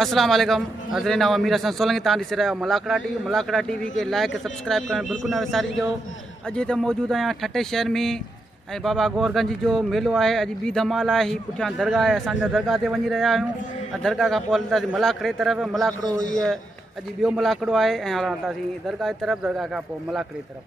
अस्सलाम वालेकुम हज़रीन अमीर हसन सोलंकी तां ॾिसी रहिया मलाकड़ा टीवी के लाइक सब्सक्राइब करणु बिल्कुलु न विसारिजो। अॼु त मौजूदु आहियां ठटे शहर में ऐं बाबा गोरगंज जो मेलो आहे। अॼु ॿी धमाल आहे। हीअ पुठियां दरगाह आहे। असां दरगाह ते वञी रहिया आहियूं ऐं दरगाह खां पोइ हलंदासीं मलाकड़े तरफ़। मलाकड़ो हीअ अॼु ॿियो मलाकड़ो आहे ऐं हलंदासीं दरगाह जी तरफ़। दरगाह खां पोइ मलाकड़े तरफ़।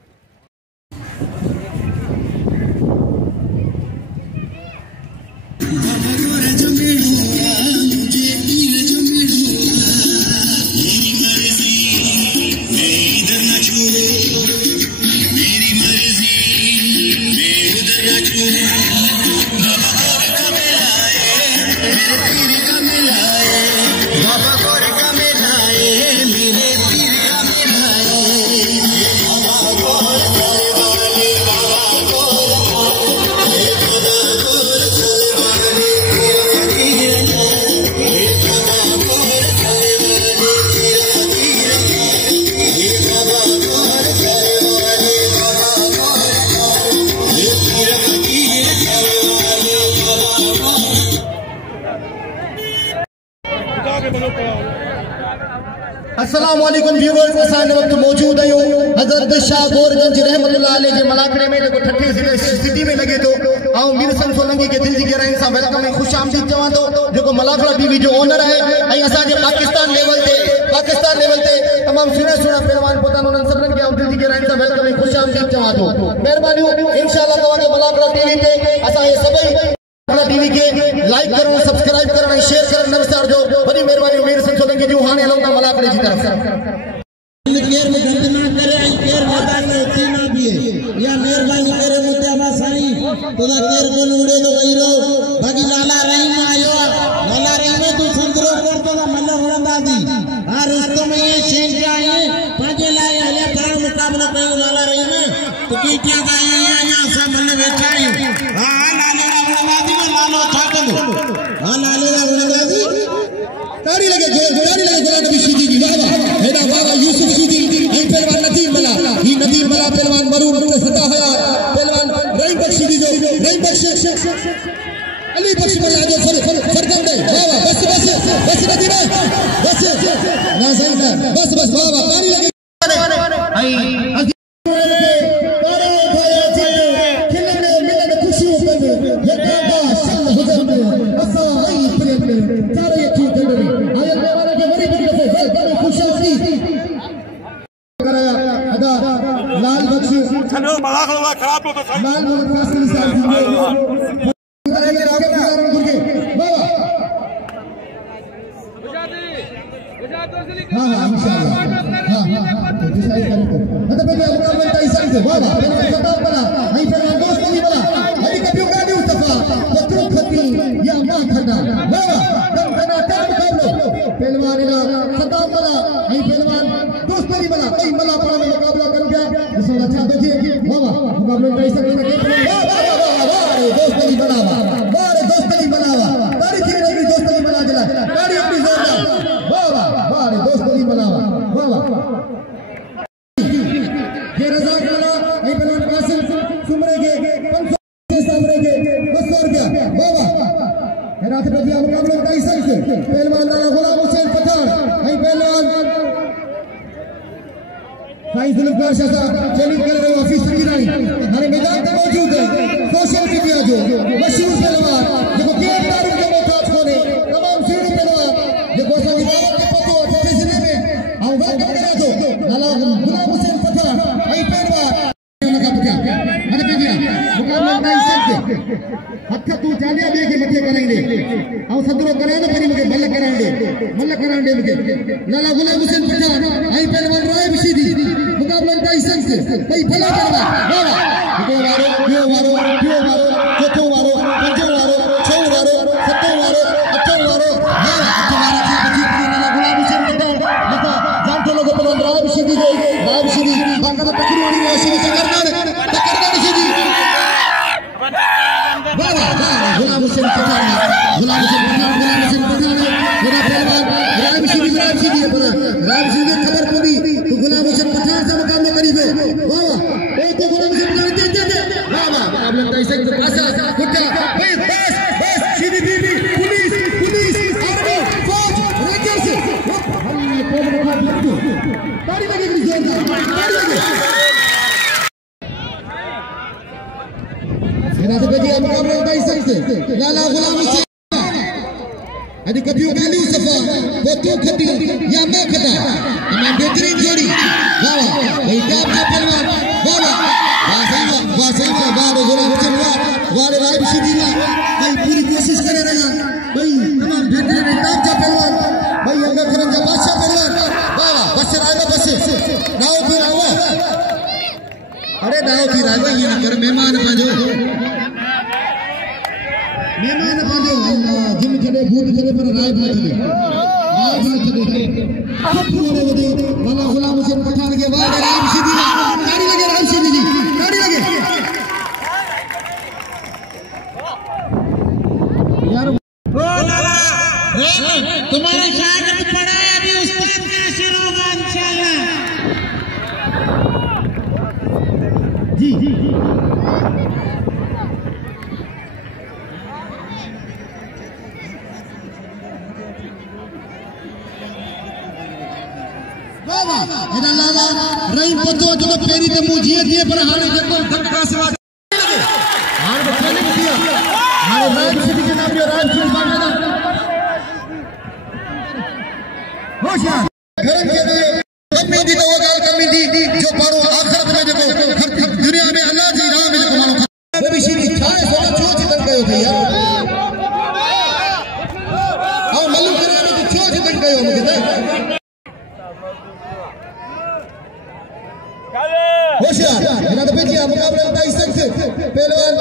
अस्सलाम वालेकुम व्यूअर्स, असां वक्त मौजूद आहियूं हज़रत शाह गोरगंज रहमतुल्लाह अलैह जे मलाकड़े में जेको ठठी सिटी में लगे तो। ऐं मीर हसन सोलंकी के दिल जी गहराई सां वेलकम ऐं खुश आमदीद चवां थो, जेको मलाकड़ा टीवी जो ओनर आहे ऐं असांजे पाकिस्तान लेवल ते तमामु सुहिणा पहलवान पहुता उन्हनि सभिनीनि खे दिल जी गहराई सां वेलकम ऐं खुश आमदीद चवां थो। महिरबानी इंशाअल्लाह तव्हांखे मलाकड़ा टीवी ते असां इहे सभई टीवी के लाइक करो, सब्सक्राइब करो, शेयर करो न विसारजो। वॾी महिरबानी मीर हसन सोलंकी जूं। हाणे हलूं था मलाकड़े जी तरफ़। केर गंद ना करे ऐं केर मैदान में उथी ना बीहे। या महिरबानी करे मुते अमा साईं तोदा केर कोन उड़े तो वही रहो। बाकी लाला रहीम आयो, लाला रहीम तू संदरो करतो दा मन वणंदा दी। हां रस्तो में ये शेर जाए पाजे लाए हले करा मुकाबला कयो लाला रहीम तो कीटिया का या सब मन बैठा आयो। हां लाले रा वणंदा दी लालो थाकंदो। हां लाले रा वणंदा दी ताड़ी लगे गोला कभी सीधी दी वाह हेडा वाह यूसुफ सीधी ये पहलवान नदीम मला पहलवान मरूर को फटा है पहलवान रहीम बख्शी दी रहीम बख्शी अली बख्शी मला जो फरकम दे वाह बस नदीम बस ना सही बस वाह ताड़ी लगे आई लाल बख्शी खराब हो तो लाल सोशल मीडिया जो मशहूर पहलवान जेको केर तारीख जो मोहताज कोने तमाम सुहिणो पहलवान जेको असांखे दावत ते पतो आहे सिलसिले में ऐं वक़्त करे थो नाला गुलाम हुसैन पठान ऐं पहलवान मुकाबला ताईं सख्त हथ तू चालिया ॿिए खे मथे कराईंदे ऐं सदरो कराए न पहिरीं मूंखे मल कराइण ॾे मूंखे नाला गुलाम हुसैन पठान ऐं पहलवान राय बशीदी मुकाबला ताईं सख्त भई भला पहलवान ॿियो वारो चौथों वारो पंजों वारो छहों वारो सतों वारो अठों वारो गुलाम हुसैन पठान लिखा जानतो लोगो पहलवान राय बशीदी बांका में पकड़ी वाली राशि टक्कर सीधी गुलाम हुसैन पठान मेरा पहलवान राय बशीदी पर राय बशीदी खबर पड़ी तो गुलाम हुसैन पठान से मुकाबला करीबे वाह तो गुलाम हुसैन पठान दे वाह मुकाबला ताई से पासा कुट्टा बस सीधी पुलिस आर्मी फौज रंजन मेरा तो बेटी मुकाबला होता है सबसे लाला गुलाम हुसैन अभी कभी गाली सफा वो तो खटी या मैं खटा हमें बेहतरीन जोड़ी वाह भाई टाप का पहलवान वाह सही वाह गुलाम हुसैन वाह राइट सीधीला भाई पूरी कोशिश करे रहेगा भाई तमाम बेहतरीन टाप का पहलवान भाई अंदर खरन का बादशाह पहलवान वाह बस आएगा बस नाव फिर आवा अरे नाव फिर आएगा ये कर मेहमान पाजो अल्लाह जिम खड़े भूत खड़े पर राय खड़े अब पूरे वदे वाला गुलाम हुसैन पठान के बाद राम सीधी गाड़ी लगे राम सीधी जी गाड़ी लगे यार ओ लाला तुम्हारा स्वागत पड़ा है अभी उस्ताद का शुरू होगा इंशाल्लाह जी एना लाला रही पतो जो पेरी ते मुझे दिए पर हाने देखो धक्का से हां तो ट्रेनिंग दिया हां राज सिटी के नाम जो राज सिटी बांधा होशियार घरन के दे कमी दी तो गाल कमी दी जो पारो आखिरत में देखो दुनिया में अल्लाह जी राह में देखो मानो वो भी सीधी छाए सोना चोच तक गयो थे यार और मालूम करे तो चोच तक गयो मुझे होशियार मेरा तो बेटी मुकाबला होता है सबसे पहलवान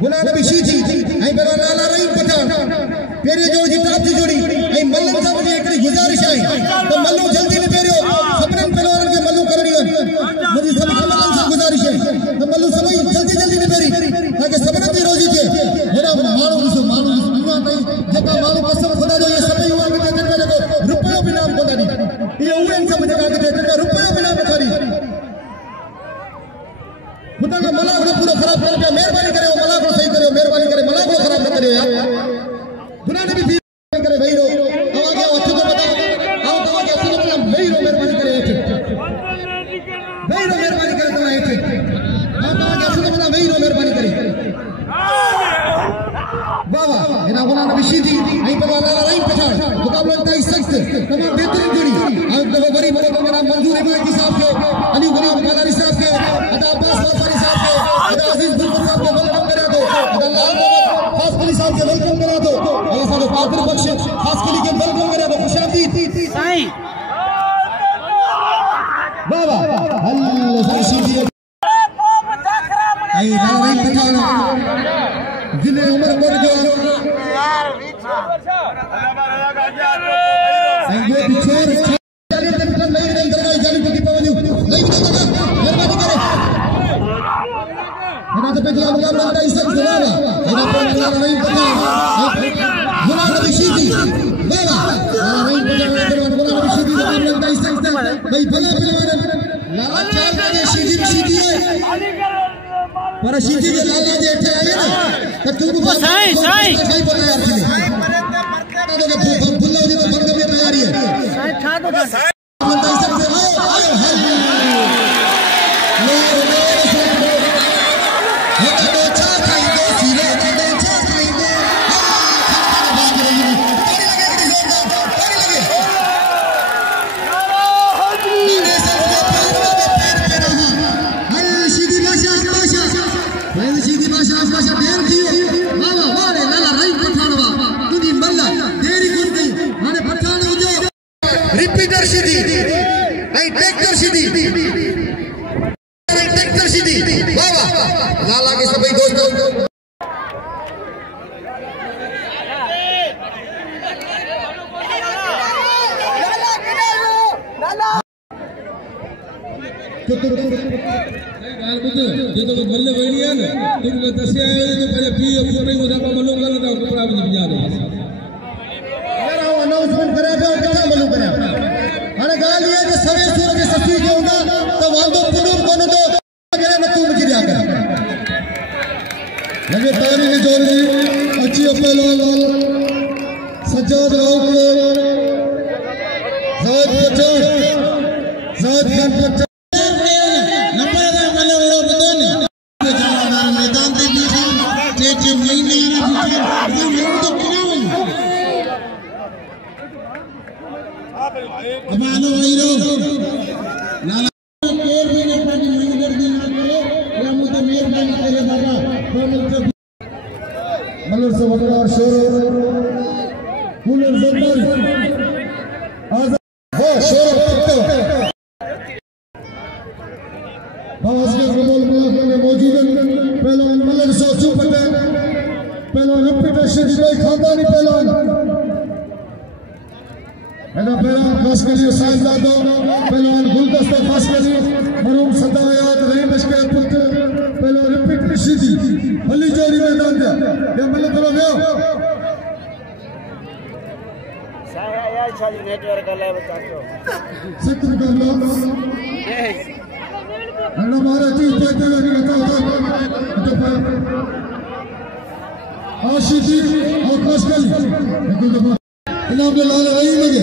गुलाम नबी शीजी आई पर लाला रहीम पठान पेरे जो जी टाप जी जोड़ी आई मल्लन साहब जी एकड़ी गुजारिश है तो मल्लू जल्दी ने पेरियो सपनन पहलवान के मल्लू करणी मुझे सब मल्लन से गुजारिश है तो मल्लू सभी जल्दी ने पेरी ताकि सपनन की रोजी थे मेरा मानो दुआ भाई जका मानो कसम खुदा जो ये सभी हुआ के देते देखो रुपयो भी नाम पता नहीं ये हुए इन सब जगह के देते रुपयो भी नाम पता नहीं मुद्दा का मलाक ने पूरा खराब कर दिया मेहरबानी करे मलाक को सही करे मेहरबानी करे मलाक को खराब न करे यार गुना ने भी करे भाई रो आवाज अच्छे को बताओ आओ आवाज अच्छे को बताओ भाई रो मेहरबानी करे भाई रो मेहरबानी करे तो ऐसे आओ आवाज अच्छे को बताओ भाई रो मेहरबानी करे वाह वाह इना गुना ने शीधी आई पर वाला नहीं पठान मुकाबला होता है सख्त तमाम बेहतरीन जोड़ी अब तो बड़ी बड़े को मेरा मंजूर इमाम साहब के अली गुलाम कादरी साहब के अदा अब्बास वाफरी साहब के अदा अजीज बुलबुल साहब के वेलकम करा दो अदा लाल मोहम्मद खास कली साहब के वेलकम करा दो और सारे कादिर बख्श खास कली के वेलकम करा दो खुशामदीद साईं वाह वाह अल्लाह सीधी आई नारायण पठान जिले उमर कर जो ये बिछोर चले तक नहीं दरगाह जाने की पावनी नहीं बता मेहरबानी करे मेरा तो पहला मुकाबला होता है सब जवाब मेरा पहला नहीं पता गुना नबी शीदी वाह नहीं पता गुना नबी शीदी मुकाबला होता है सब भाई भला पहलवान लाला चाल के शीदी है पर शीदी के लाला जे थे आए ना तो तुमको सही बोला यार तूने बुल्ला जी को फरक में तैयारी है साहब छा दो बोलता है सबसे आओ रिपीटर सीधी नहीं ट्रैक्टर सीधी ट्रैक्टर सीधी वाह वाह लाला के सभी दोस्तों जो मल्ले वही है ना तुम दसिया है तो पहले पी अपने नहीं हो जाता मल्लो का ना कपड़ा भी नहीं जाने यार वो अनाउंसमेंट करे पे कितना मल्लो करे अरे गाल ये कि सवे सूरज सफी के होगा तो वांदो पुलुम कोन तो करे न तू मुझे आ कर लगे तारी ने जोड़ ली अच्छी पहलवान सज्जाद राव जायद खान मेहरबानी करे बाबा मलर से वकरार शोर कूलर जबर आजाद हो शोर बावस्कर कबूल मुलाकात में मौजूद हैं पहलवान मलर से सुपर पहलवान रेपुटेशन जिले खानदानी पहलवान एना पहलवान खास कर लिए साइज दादो पहलवान गुलदस्ता खास कर लिए मरूम सदायात रहीम के पुत्र पहलवान रेपुटेशन जी भली जोड़ी मैदान दिया ये मलर तरफ आओ साया यार साली नेटवर्क का ले बता दो सत्र कर लो अण्णा मारे तीन पैसे लगे बता आशीष और खास कर इनाम के लाल वही लगे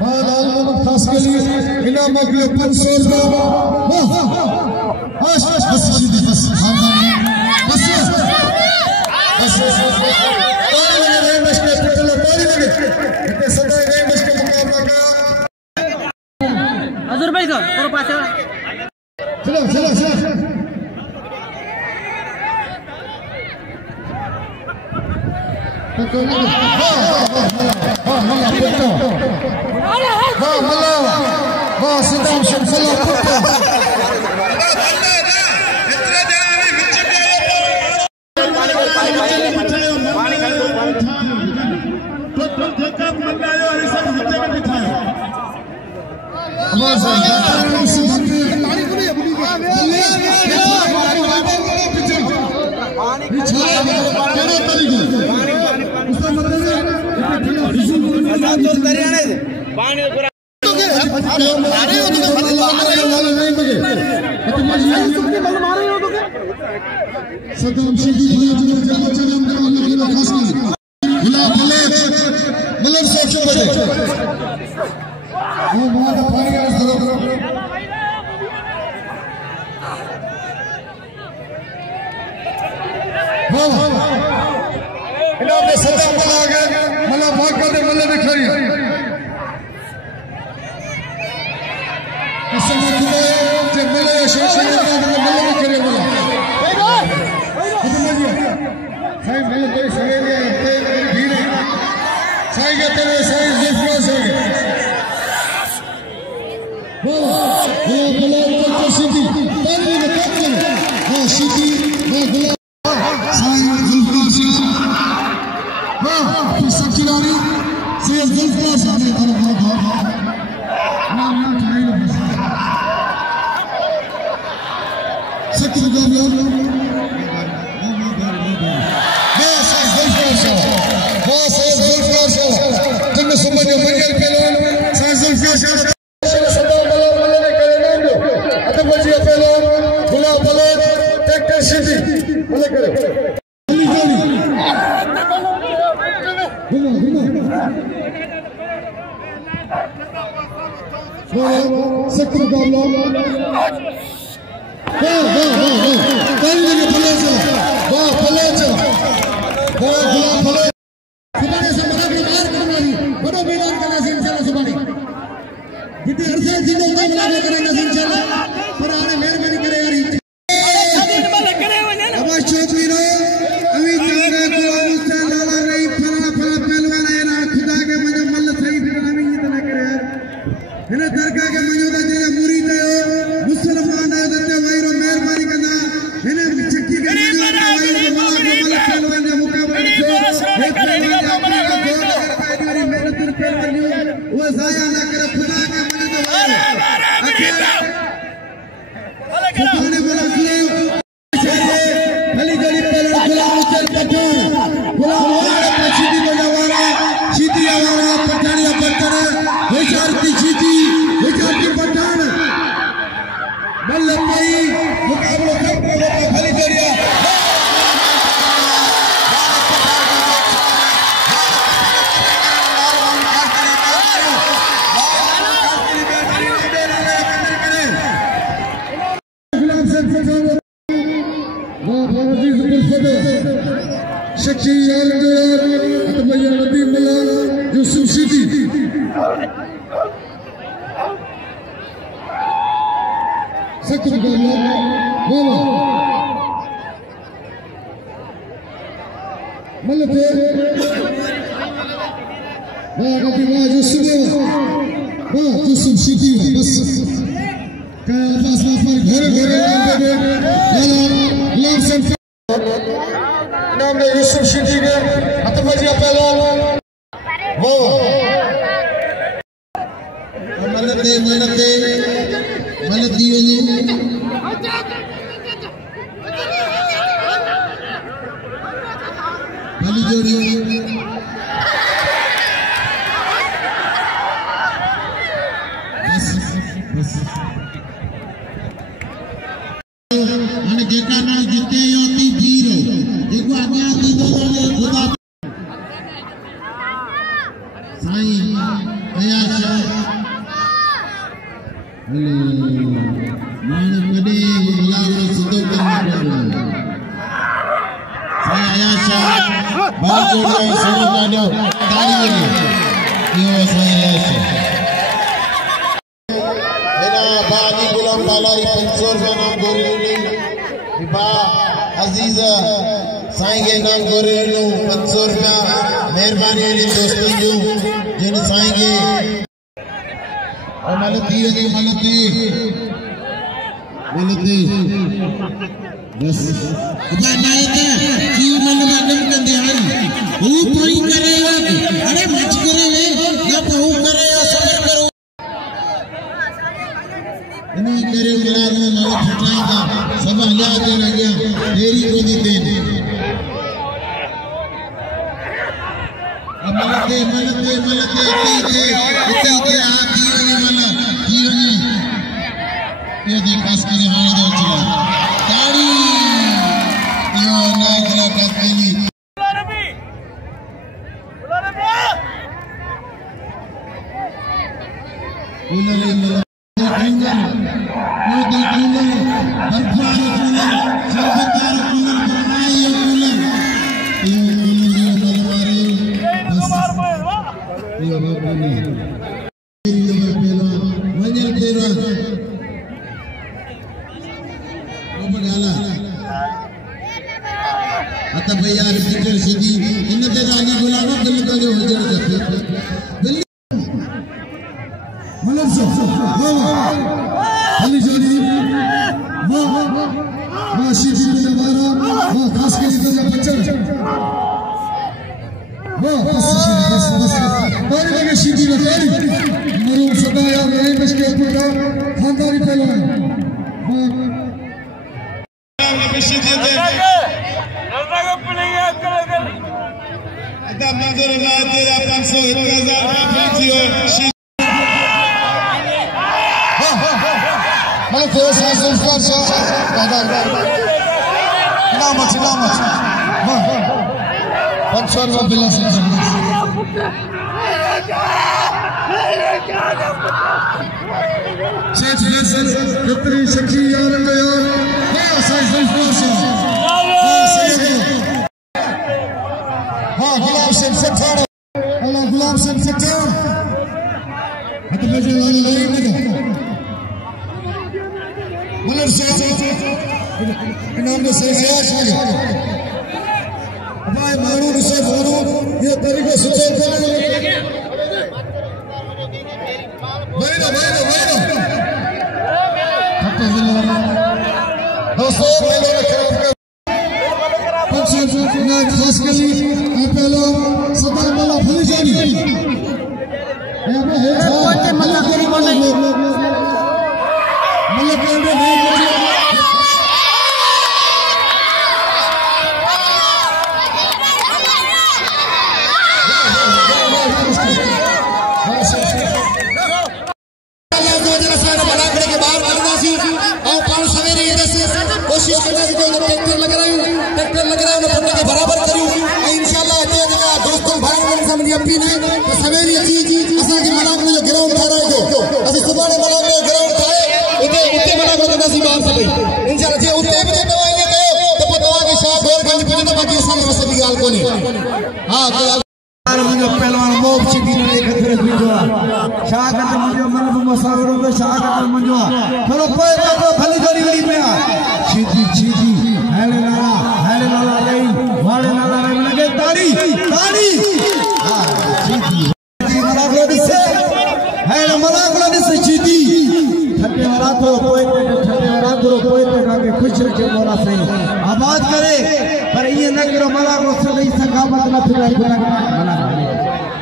बाद आलम खास के लिए इनाम के 500 बस सीधी बस बस पानी लगे रहे मैच के टोटल पानी लगे इतने सदा गए मैच के मुकाबला का हजूर भाई को करो पास चलो चलो चलो वाह सिद्धाम शमसला पुट्टा सख्त मुकाबला बोलो मतलब Yusuf Shiti bas kaya pas lafar घर नाम है यूसुफ शिटी ने अतफजिया पहलवान वो मलत दी होगी पहली जोड़ी અને જેકા ના જીતે યોતી જીરો एको आज्ञा दी दो खुदा साईं आयाशा माने मडे लागो सिद्धो करना साईं आयाशा बाल जोड़े सोनो काढो ताली यो साईं आयाशा मेरा बानी गुलाम बालाई 500 का नाम गोरी बा अजीज साईं के नाम गोरेलू 500 रुपया मेहरबानी वाली दोस्तों जो जिन साईं के और मलती बस अब नायका की मन मालूम कंदे हन वो कोई करे अरे मच करे ना बहु करे सबर करो इन्हीं करे मिलाद में माला फटाएगा सब हला दे लगे देरी को दी दे मलते इतने आती है मला जीवनी ये देख पास की हाल दो चला ताड़ी यो नागरा कतली उलले मला देखूंगा यो देखूंगा बर्फान कूलर सरबतार कूलर बनाई कूलर ये बाबा ने ये पहला मंजर तेरा वो बगाला आता भैया रिपीटर सीधी इन ते रानी गुलाम दिल का जो हजर जाते दिल्ली मतलब से वाह हली जानी वाह सीधी में हमारा वाह खास के लिए तो बच्चा बस बारी लगे सीधी में तारी मरूम सदाया नहीं मशके पूरा खानदानी पहलवान इतना मंजूर है तेरा 500 1000 फैंसियो मतलब तेरे साथ संस्कार से नाम 500 रुपये बिला से सेठ सर कितनी सखी यार यार साइज फोर्स हां गुलाब सिंह सत्तार अल्लाह गुलाब सिंह सत्तार हद बजे वाली लाइन में मलर से इनाम में से भाई मारू से मारू ये तरीके से चलते दोस्तों खास करी पहले सदा मला भूल जानी कोशिश करना कि ट्रैक्टर लग रहा है उन्हें के बराबर करूं इंशाल्लाह दोस्तों भाई ने समझ अपील है तो सवेरे चीज असा की मलाक में जो ग्राउंड था रहे जो असि सुबह ने मलाक में ग्राउंड था उते मलाक में नसीब बाहर से इंशाल्लाह जे उते भी दवाएंगे तो पतवा के शाह गोरगंज पे तो बाकी सब से भी गाल कोनी हां तो पहलवान मोब चिटी ने एक तरफ भी जो शागत मुझे मन को मसारो पे शागत मुझे थोड़ा कोई तो भली जोड़ी वाली पे सीधी सीधी हेले लाला रे वाले लाला रे लगे ताड़ी ताड़ी हां सीधी जी मलाकला दिसे हेले मलाकला दिसे सीधी ठट्टे वाला तो कोई के खुश रखे मोला सही आबाद करे पर ये न करो मलाको से नहीं सकामत न फिर मना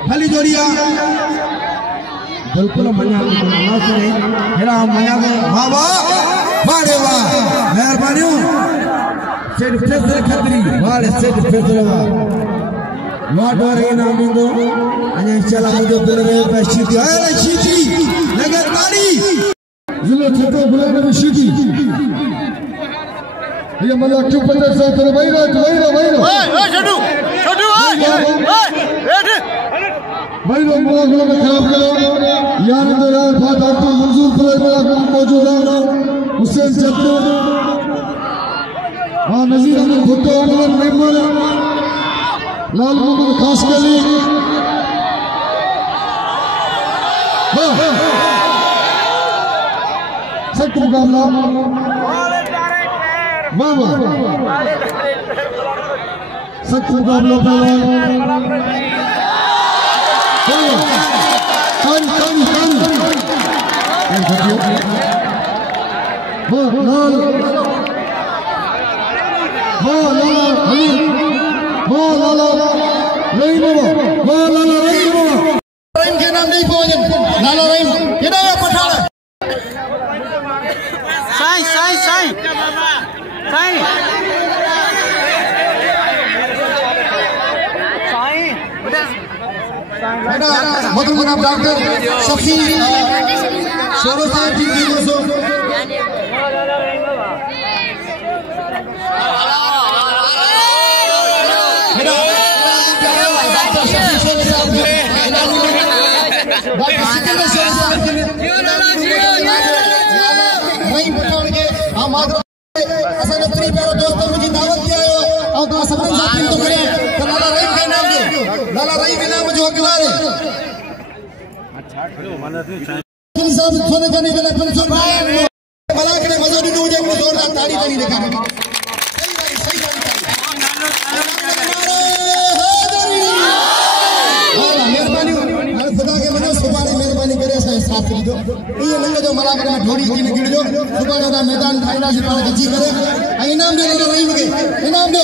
भली जोड़िया बिल्कुल मना ना सुने हेरा मना के बाबा वारे वाह मेहरबानी सेठ फैसले खतरी वाले सेठ फैसले लॉट वाले नाम दो अने चला मुझे तेरे पे सीधी अरे सीधी लगे ताड़ी जिले छोटो बुलाने में सीधी ये मला क्यों पता से तेरे भाई रो ओए छोटू छोटू ओए भाई लोग मुलाकात में खराब करो यार तो यार बात आपको मंजूर प्ले मुलाकात मौजूद है हुसैन चप्पू हां नजीर अहमद भुट्टो अनवर मेमन लाल मोहम्मद खास अली सख्त मुकाबला वाह सख्त मुकाबला के नाम नहीं पहुंचे लाला रहीम केड़ा पठाड़ साईं साईं साईं साईं मतलब जनाब डॉक्टर शफी शोरो साहब जी की दोस्तों दोस्तों मुझे दावत दिया और तो करे तो लाला रहीम के नाम दो लाला रहीम के नाम जो हकदार है साहब सोने करने के लिए पेंशन बना के मजा नहीं मुझे जोरदार ताली ताली दिखा सही मेहरबानी खुदा के मनो सुबह मेहरबानी करे साफ कर दो ये लंगे जो मलाकर में ढोड़ी की गिर जो सुबह ना मैदान फाइनल से पार गजी करे इनाम दे रही के इनाम दो